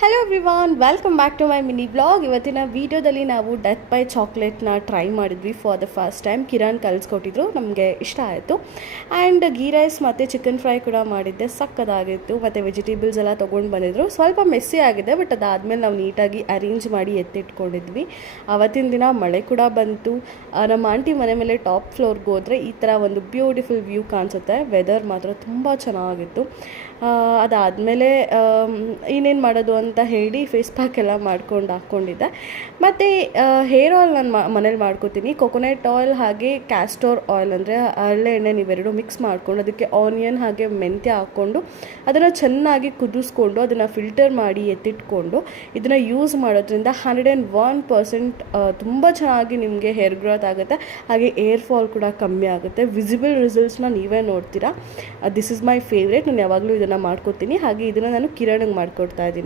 Hello everyone, welcome back to my mini vlog. ಇವತ್ತಿನ ವೀಡಿಯೋದಲ್ಲಿ ನಾವು ಡೆತ್ ಬೈ ಚಾಕ್ಲೇಟ್ನ ಟ್ರೈ ಮಾಡಿದ್ವಿ for the first time. Kiran ಕಲಿಸ್ಕೊಟ್ಟಿದ್ರು, ನಮಗೆ ಇಷ್ಟ ಆಯಿತು. ಆ್ಯಂಡ್ ಗೀ ರೈಸ್ ಮತ್ತು ಚಿಕನ್ ಫ್ರೈ ಕೂಡ ಮಾಡಿದ್ದೆ, ಸಕ್ಕದಾಗಿತ್ತು. ಮತ್ತು ವೆಜಿಟೇಬಲ್ಸ್ ಎಲ್ಲ ತೊಗೊಂಡು ಬಂದಿದ್ರು. ಸ್ವಲ್ಪ ಮೆಸ್ಸಿ ಆಗಿದೆ, ಬಟ್ ಅದಾದಮೇಲೆ ನಾವು ನೀಟಾಗಿ ಅರೇಂಜ್ ಮಾಡಿ ಎತ್ತಿಟ್ಕೊಂಡಿದ್ವಿ. ಆವತ್ತಿನ ದಿನ ಮಳೆ ಕೂಡ ಬಂತು. ನಮ್ಮ ಆಂಟಿ ಮನೆ ಮೇಲೆ ಟಾಪ್ ಫ್ಲೋರ್ಗೆ ಹೋದರೆ ಈ ಥರ ಒಂದು ಬ್ಯೂಟಿಫುಲ್ ವ್ಯೂ ಕಾಣಿಸುತ್ತೆ. ವೆದರ್ ಮಾತ್ರ ತುಂಬ ಚೆನ್ನಾಗಿತ್ತು. ಅದಾದಮೇಲೆ ಇನ್ನೇನು ಮಾಡೋದು ಅಂತ ಹೇಳಿ ಫೇಸ್ ಪ್ಯಾಕ್ ಎಲ್ಲ ಮಾಡ್ಕೊಂಡು ಹಾಕ್ಕೊಂಡಿದ್ದೆ. ಮತ್ತು ಹೇರ್ ಆಯಿಲ್ ನಾನು ಮನೇಲಿ ಮಾಡ್ಕೋತೀನಿ. ಕೊಕೊನೆಟ್ ಆಯಿಲ್ ಹಾಗೆ ಕ್ಯಾಸ್ಟೋರ್ ಆಯಿಲ್ ಅಂದರೆ ಹರಳೆ ಎಣ್ಣೆ ನೀವೆರಡು ಮಿಕ್ಸ್ ಮಾಡ್ಕೊಂಡು ಅದಕ್ಕೆ ಆನಿಯನ್ ಹಾಗೆ ಮೆಂತ್ಯ ಹಾಕ್ಕೊಂಡು ಅದನ್ನು ಚೆನ್ನಾಗಿ ಕುದಿಸ್ಕೊಂಡು ಅದನ್ನು ಫಿಲ್ಟರ್ ಮಾಡಿ ಎತ್ತಿಟ್ಕೊಂಡು ಇದನ್ನು ಯೂಸ್ ಮಾಡೋದ್ರಿಂದ 101% ತುಂಬ ಚೆನ್ನಾಗಿ ನಿಮಗೆ ಹೇರ್ ಗ್ರೋತ್ ಆಗುತ್ತೆ. ಹಾಗೆ ಏರ್ ಫಾಲ್ ಕೂಡ ಕಮ್ಮಿ ಆಗುತ್ತೆ. ವಿಸಿಬಲ್ ರಿಸಲ್ಟ್ಸ್ನ ನೀವೇ ನೋಡ್ತೀರಾ. This is my favourite. ನಾನು ಯಾವಾಗಲೂ ಇದನ್ನು ಮಾಡ್ಕೊತೀನಿ. ಹಾಗೆ ಇದನ್ನು ನಾನು ಕಿರಣಿಗೆ ಮಾಡಿಕೊಡ್ತಾ ಇದ್ದೀನಿ.